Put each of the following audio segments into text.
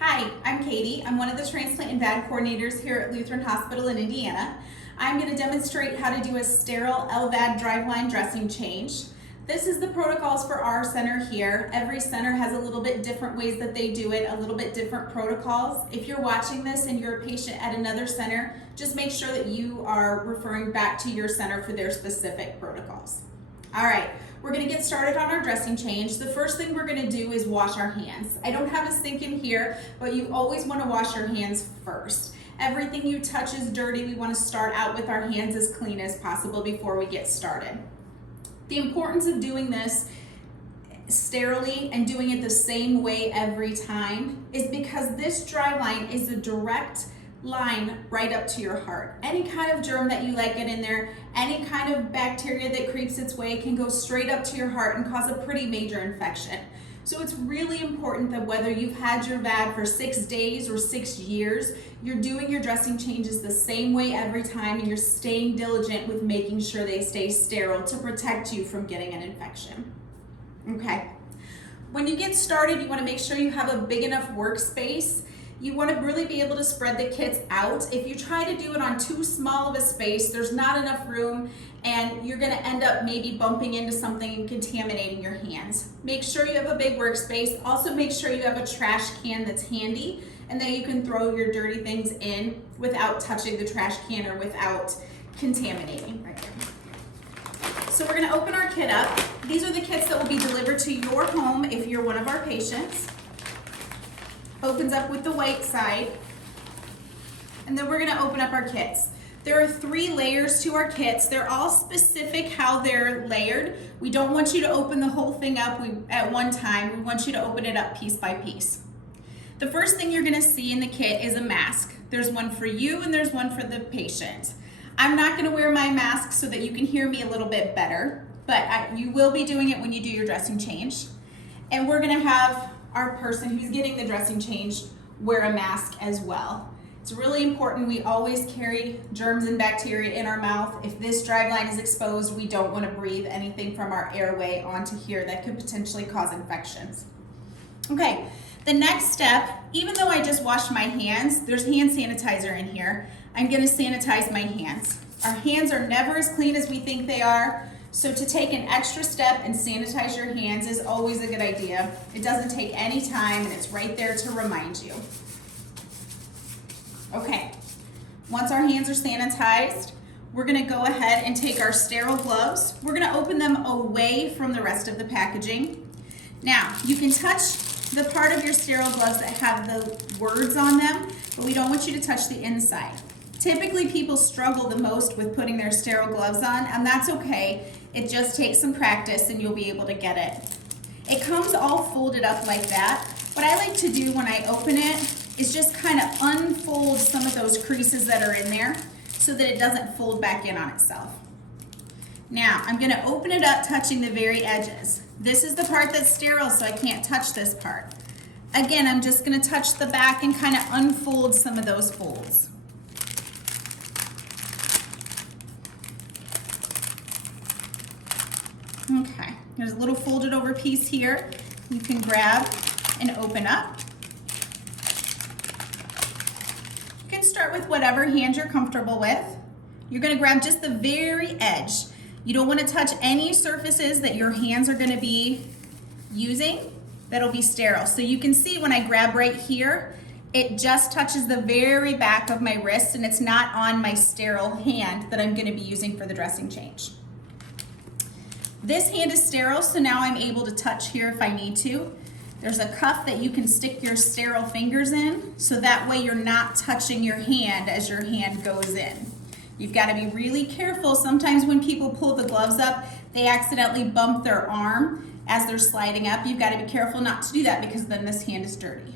Hi, I'm Katie. I'm one of the transplant and VAD coordinators here at Lutheran Hospital in Indiana. I'm going to demonstrate how to do a sterile LVAD driveline dressing change. This is the protocols for our center here. Every center has a little bit different ways that they do it, a little bit different protocols. If you're watching this and you're a patient at another center, just make sure that you are referring back to your center for their specific protocols. All right, we're gonna get started on our dressing change. The first thing we're gonna do is wash our hands. I don't have a sink in here, but you always wanna wash your hands first. Everything you touch is dirty. We wanna start out with our hands as clean as possible before we get started. The importance of doing this sterilely and doing it the same way every time is because this dry line is a direct line right up to your heart. Any kind of germ that you let get in there, any kind of bacteria that creeps its way can go straight up to your heart and cause a pretty major infection. So it's really important that whether you've had your VAD for 6 days or 6 years, you're doing your dressing changes the same way every time and you're staying diligent with making sure they stay sterile to protect you from getting an infection. Okay. When you get started, you want to make sure you have a big enough workspace. You want to really be able to spread the kits out. If you try to do it on too small of a space, there's not enough room and you're going to end up maybe bumping into something and contaminating your hands. Make sure you have a big workspace. Also make sure you have a trash can that's handy and that you can throw your dirty things in without touching the trash can or without contaminating. Right here. So we're going to open our kit up. These are the kits that will be delivered to your home if you're one of our patients. Opens up with the white side, and then we're going to open up our kits. There are 3 layers to our kits. They're all specific how they're layered. We don't want you to open the whole thing up at one time. We want you to open it up piece by piece. The first thing you're going to see in the kit is a mask. There's one for you and there's one for the patient. I'm not going to wear my mask so that you can hear me a little bit better, but you will be doing it when you do your dressing change. And we're going to have our person who's getting the dressing change wear a mask as well. It's really important we always carry germs and bacteria in our mouth. If this driveline is exposed, we don't want to breathe anything from our airway onto here that could potentially cause infections. Okay, the next step, even though I just washed my hands, there's hand sanitizer in here. I'm going to sanitize my hands. Our hands are never as clean as we think they are. So to take an extra step and sanitize your hands is always a good idea. It doesn't take any time and it's right there to remind you. Okay, once our hands are sanitized, we're gonna go ahead and take our sterile gloves. We're gonna open them away from the rest of the packaging. Now, you can touch the part of your sterile gloves that have the words on them, but we don't want you to touch the inside. Typically, people struggle the most with putting their sterile gloves on, and that's okay. It just takes some practice and you'll be able to get it. It comes all folded up like that. What I like to do when I open it is just kind of unfold some of those creases that are in there so that it doesn't fold back in on itself. Now, I'm going to open it up touching the very edges. This is the part that's sterile, so I can't touch this part. Again, I'm just going to touch the back and kind of unfold some of those folds. Okay, there's a little folded over piece here. You can grab and open up. You can start with whatever hand you're comfortable with. You're gonna grab just the very edge. You don't wanna touch any surfaces that your hands are gonna be using that'll be sterile. So you can see when I grab right here, it just touches the very back of my wrist and it's not on my sterile hand that I'm gonna be using for the dressing change. This hand is sterile, so now I'm able to touch here if I need to. There's a cuff that you can stick your sterile fingers in, so that way you're not touching your hand as your hand goes in. You've got to be really careful. Sometimes when people pull the gloves up, they accidentally bump their arm as they're sliding up. You've got to be careful not to do that because then this hand is dirty.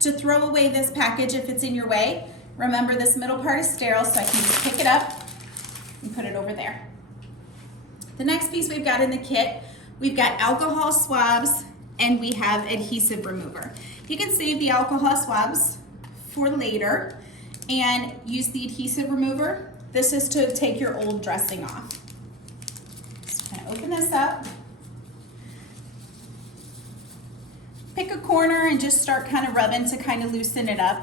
To throw away this package if it's in your way, remember this middle part is sterile, so I can just pick it up and put it over there. The next piece we've got in the kit, we've got alcohol swabs and we have adhesive remover. You can save the alcohol swabs for later and use the adhesive remover. This is to take your old dressing off. So I'm gonna open this up. pick a corner and just start kind of rubbing to kind of loosen it up.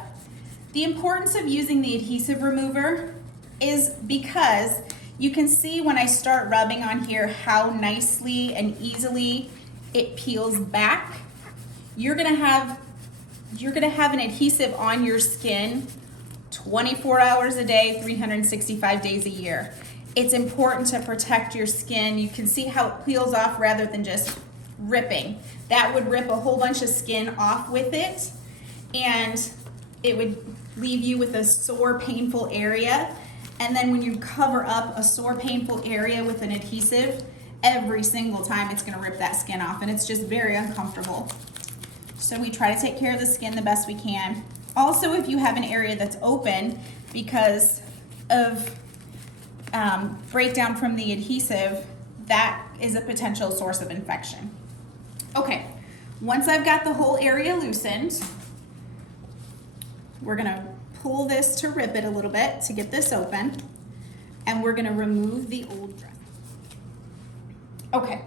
The importance of using the adhesive remover is because you can see when I start rubbing on here how nicely and easily it peels back. You're gonna have an adhesive on your skin 24 hours a day, 365 days a year. It's important to protect your skin. You can see how it peels off rather than just ripping. That would rip a whole bunch of skin off with it, and it would leave you with a sore, painful area. And then when you cover up a sore, painful area with an adhesive, every single time it's gonna rip that skin off, and it's just very uncomfortable. So we try to take care of the skin the best we can. Also, if you have an area that's open because of breakdown from the adhesive, that is a potential source of infection. Okay, once I've got the whole area loosened, we're gonna pull this to rip it a little bit to get this open, and we're gonna remove the old dress. Okay,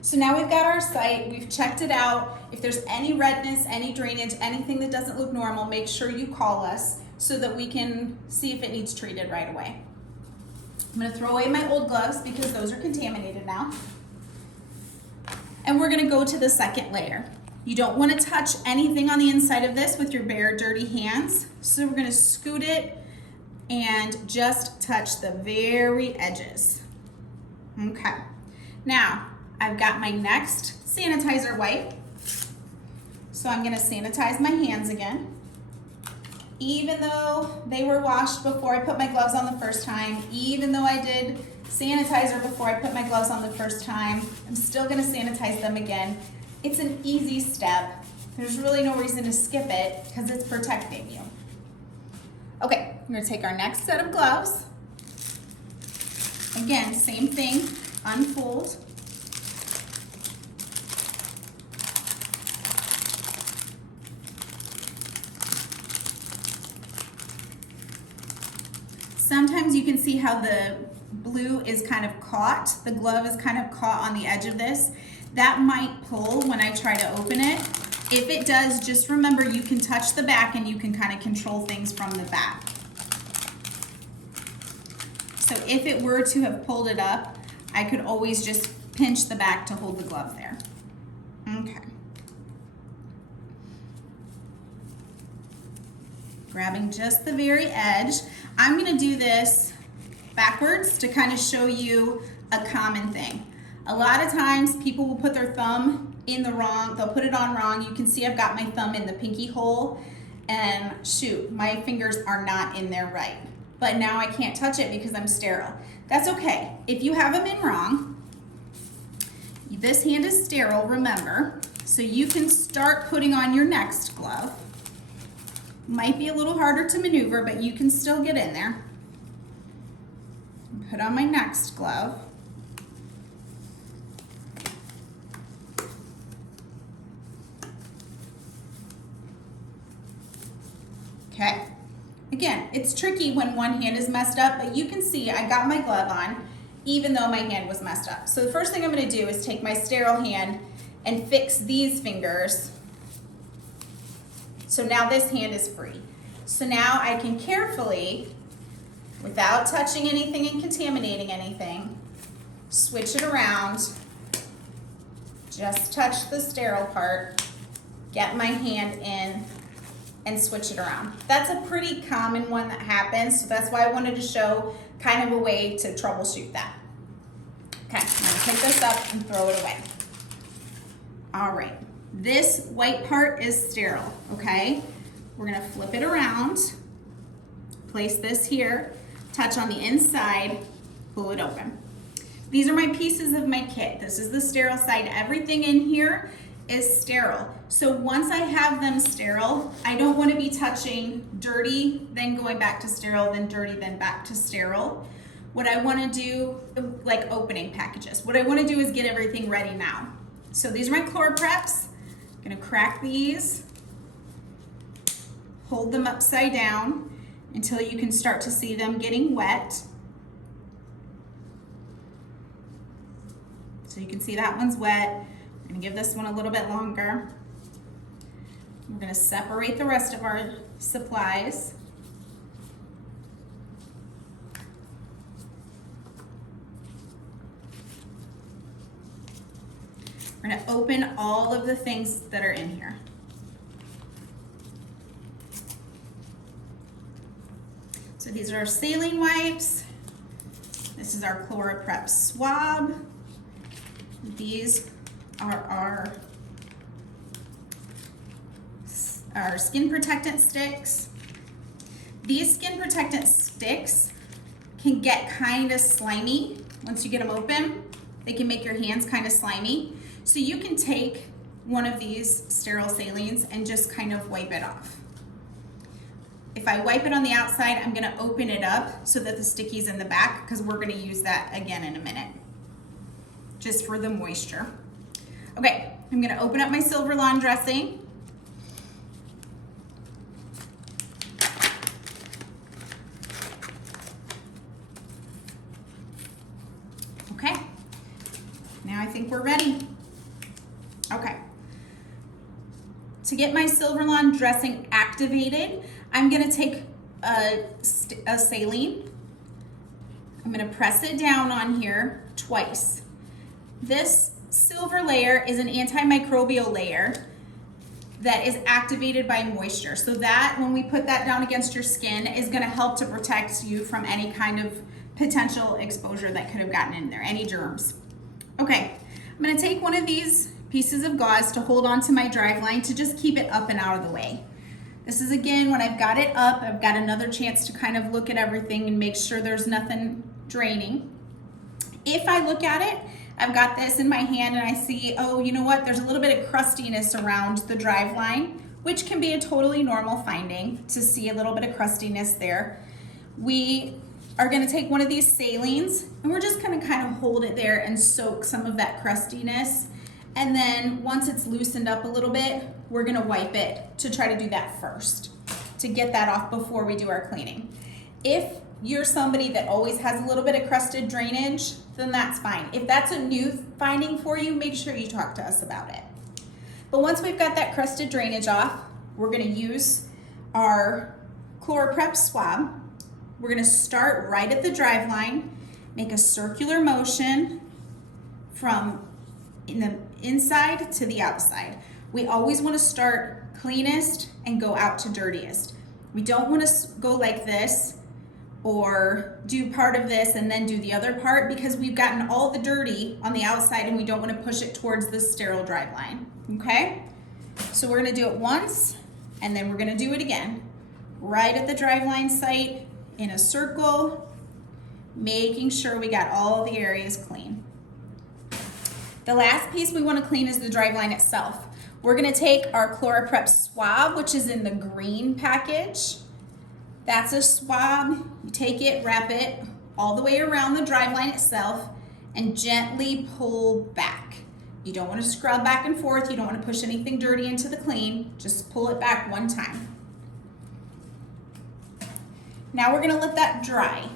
so now we've got our site, we've checked it out. If there's any redness, any drainage, anything that doesn't look normal, make sure you call us so that we can see if it needs treated right away. I'm gonna throw away my old gloves because those are contaminated now. And we're gonna go to the second layer. You don't wanna touch anything on the inside of this with your bare, dirty hands. So we're gonna scoot it and just touch the very edges. Okay. Now, I've got my next sanitizer wipe. So I'm gonna sanitize my hands again. Even though they were washed before I put my gloves on the first time, even though I did sanitizer before I put my gloves on the first time, I'm still gonna sanitize them again. It's an easy step. There's really no reason to skip it because it's protecting you. Okay, we're gonna take our next set of gloves. Again, same thing, unfold. Sometimes you can see how the blue is kind of caught, the glove is kind of caught on the edge of this. That might pull when I try to open it. If it does, just remember you can touch the back and you can kind of control things from the back. So if it were to have pulled it up, I could always just pinch the back to hold the glove there. Okay. Grabbing just the very edge. I'm gonna do this backwards to kind of show you a common thing. A lot of times people will put their thumb in the wrong, they'll put it on wrong. You can see I've got my thumb in the pinky hole, and shoot, my fingers are not in there right. But now I can't touch it because I'm sterile. That's okay. If you have them in wrong, this hand is sterile, remember, so you can start putting on your next glove. Might be a little harder to maneuver, but you can still get in there. Put on my next glove. Okay. Again, it's tricky when one hand is messed up, but you can see I got my glove on even though my hand was messed up. So the first thing I'm gonna do is take my sterile hand and fix these fingers. So now this hand is free. So now I can carefully, without touching anything and contaminating anything, switch it around, just touch the sterile part, get my hand in, and switch it around. That's a pretty common one that happens, so that's why I wanted to show kind of a way to troubleshoot that. Okay, I'm gonna pick this up and throw it away. All right, this white part is sterile, okay? We're gonna flip it around, place this here, touch on the inside, pull it open. These are my pieces of my kit. This is the sterile side. Everything in here is sterile. So once I have them sterile, I don't want to be touching dirty, then going back to sterile, then dirty, then back to sterile. What I want to do, like opening packages, what I want to do is get everything ready now. So these are my ChlorPreps. I'm going to crack these, hold them upside down until you can start to see them getting wet. So you can see that one's wet. I'm gonna give this one a little bit longer. We're gonna separate the rest of our supplies. We're gonna open all of the things that are in here. So these are our saline wipes. This is our ChloraPrep swab. These are our skin protectant sticks. These skin protectant sticks can get kind of slimy once you get them open. They can make your hands kind of slimy. So you can take one of these sterile salines and just kind of wipe it off. If I wipe it on the outside, I'm gonna open it up so that the sticky's in the back, because we're gonna use that again in a minute, just for the moisture. Okay, I'm gonna open up my silver lawn dressing. Okay, now I think we're ready. Okay, to get my silver lawn dressing activated, I'm gonna take a saline. I'm gonna press it down on here twice. This silver layer is an antimicrobial layer that is activated by moisture. So that, when we put that down against your skin, is gonna help to protect you from any kind of potential exposure that could have gotten in there, any germs. Okay, I'm gonna take one of these pieces of gauze to hold onto my driveline to just keep it up and out of the way. This is, again, when I've got it up, I've got another chance to kind of look at everything and make sure there's nothing draining. If I look at it, I've got this in my hand and I see, oh, you know what? There's a little bit of crustiness around the driveline, which can be a totally normal finding to see a little bit of crustiness there. We are gonna take one of these salines and we're just gonna kind of hold it there and soak some of that crustiness. And then once it's loosened up a little bit, we're gonna wipe it to try to do that first, to get that off before we do our cleaning. If you're somebody that always has a little bit of crusted drainage, then that's fine. If that's a new finding for you, make sure you talk to us about it. But once we've got that crusted drainage off, we're gonna use our ChloraPrep swab. We're gonna start right at the driveline, make a circular motion from the inside to the outside. We always want to start cleanest and go out to dirtiest. We don't want to go like this or do part of this and then do the other part, because we've gotten all the dirty on the outside and we don't want to push it towards the sterile driveline. Okay? So we're going to do it once and then we're going to do it again. Right at the driveline site in a circle, making sure we got all the areas clean. The last piece we want to clean is the driveline itself. We're going to take our ChloraPrep swab, which is in the green package. That's a swab. You take it, wrap it all the way around the driveline itself, and gently pull back. You don't want to scrub back and forth. You don't want to push anything dirty into the clean. Just pull it back one time. Now we're going to let that dry.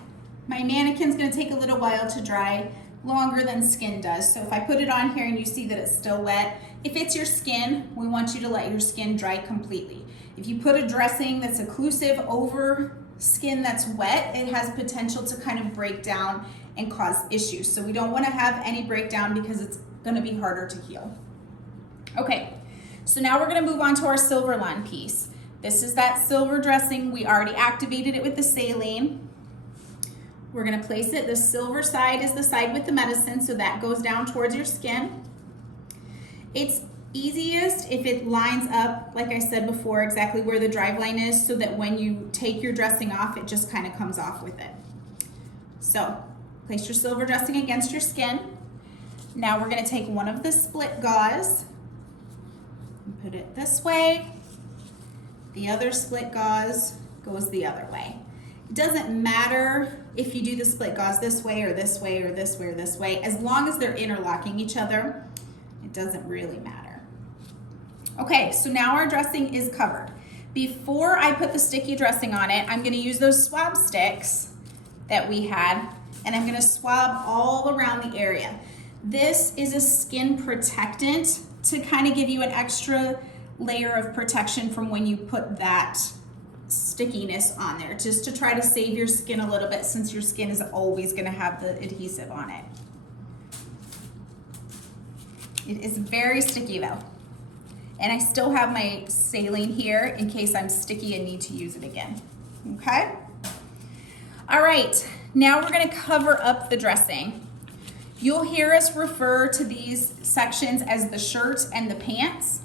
My mannequin's going to take a little while to dry, longer than skin does. So if I put it on here and you see that it's still wet, if it's your skin, we want you to let your skin dry completely. If you put a dressing that's occlusive over skin that's wet, it has potential to kind of break down and cause issues. So we don't want to have any breakdown because it's going to be harder to heal. Okay, so now we're going to move on to our silver lawn piece. This is that silver dressing. We already activated it with the saline. We're gonna place it, the silver side is the side with the medicine, so that goes down towards your skin. It's easiest if it lines up, like I said before, exactly where the driveline is, so that when you take your dressing off, it just kind of comes off with it. So, place your silver dressing against your skin. Now we're gonna take one of the split gauze and put it this way. The other split gauze goes the other way. It doesn't matter if you do the split gauze this way or this way or this way or this way, as long as they're interlocking each other, it doesn't really matter. Okay, so now our dressing is covered. Before I put the sticky dressing on it, I'm gonna use those swab sticks that we had, and I'm gonna swab all around the area. This is a skin protectant to kind of give you an extra layer of protection from when you put that stickiness on there, just to try to save your skin a little bit, since your skin is always going to have the adhesive on it. It is very sticky though. And I still have my saline here in case I'm sticky and need to use it again. Okay? All right, now we're going to cover up the dressing. You'll hear us refer to these sections as the shirt and the pants.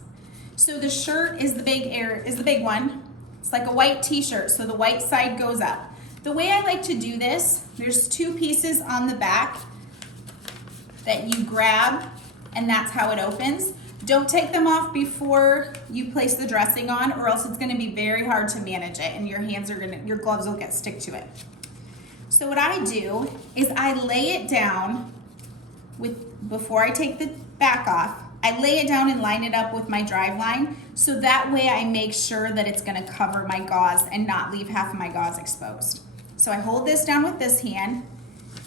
So the shirt is the big one. It's like a white t-shirt, so the white side goes up. The way I like to do this, there's two pieces on the back that you grab, and that's how it opens. Don't take them off before you place the dressing on, or else it's gonna be very hard to manage it, and your gloves will get stuck to it. So what I do is I lay it down before I take the back off. I lay it down and line it up with my driveline, so that way I make sure that it's gonna cover my gauze and not leave half of my gauze exposed. So I hold this down with this hand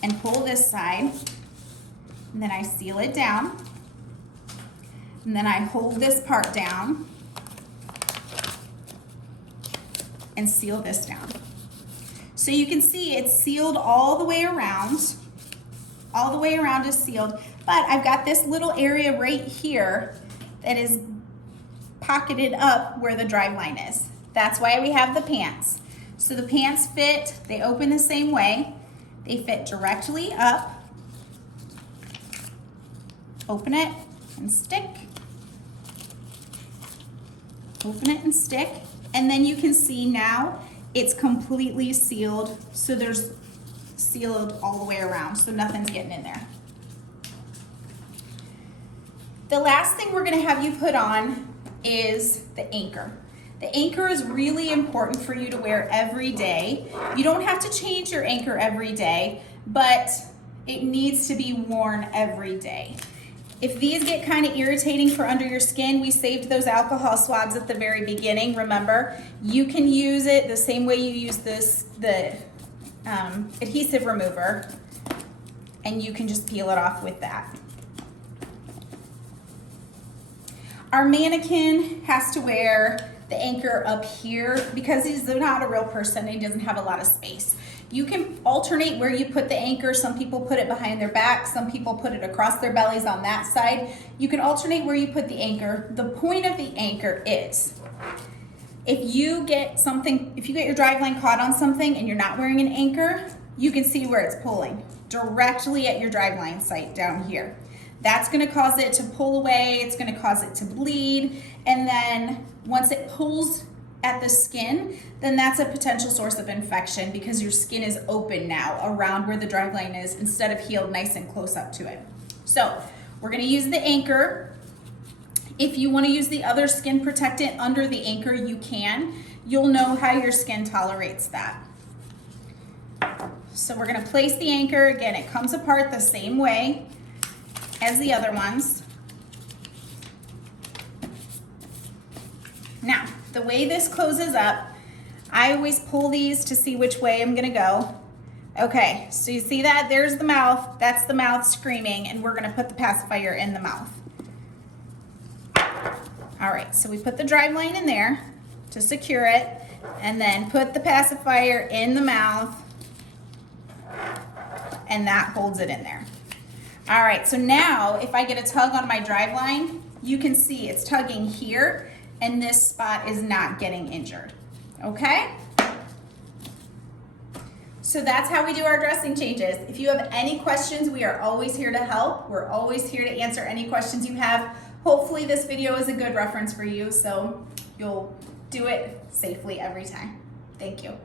and pull this side, and then I seal it down, and then I hold this part down and seal this down. So you can see it's sealed all the way around. All the way around is sealed, but I've got this little area right here that is pocketed up where the driveline is. That's why we have the pants. So the pants fit, they open the same way. They fit directly up. Open it and stick. Open it and stick. And then you can see now it's completely sealed. So there's sealed all the way around, so nothing's getting in there. The last thing we're gonna have you put on is the anchor. The anchor is really important for you to wear every day. You don't have to change your anchor every day, but it needs to be worn every day. If these get kind of irritating for under your skin, we saved those alcohol swabs at the very beginning, remember? You can use it the same way you use the adhesive remover, and you can just peel it off with that. Our mannequin has to wear the anchor up here because he's not a real person. He doesn't have a lot of space. You can alternate where you put the anchor. Some people put it behind their back. Some people put it across their bellies on that side. You can alternate where you put the anchor. The point of the anchor is, if you get your driveline caught on something and you're not wearing an anchor, you can see where it's pulling directly at your driveline site down here. That's gonna cause it to pull away, it's gonna cause it to bleed, and then once it pulls at the skin, then that's a potential source of infection because your skin is open now around where the driveline is instead of healed nice and close up to it. So we're gonna use the anchor. If you want to use the other skin protectant under the anchor, you can. You'll know how your skin tolerates that. So we're going to place the anchor. Again, it comes apart the same way as the other ones. Now, the way this closes up, I always pull these to see which way I'm going to go. Okay, so you see that? There's the mouth. That's the mouth screaming, and we're going to put the pacifier in the mouth. All right, so we put the driveline in there to secure it, and then put the pacifier in the mouth, and that holds it in there. All right, so now if I get a tug on my driveline, you can see it's tugging here, and this spot is not getting injured, okay? So that's how we do our dressing changes. If you have any questions, we are always here to help. We're always here to answer any questions you have. Hopefully this video is a good reference for you, so you'll do it safely every time. Thank you.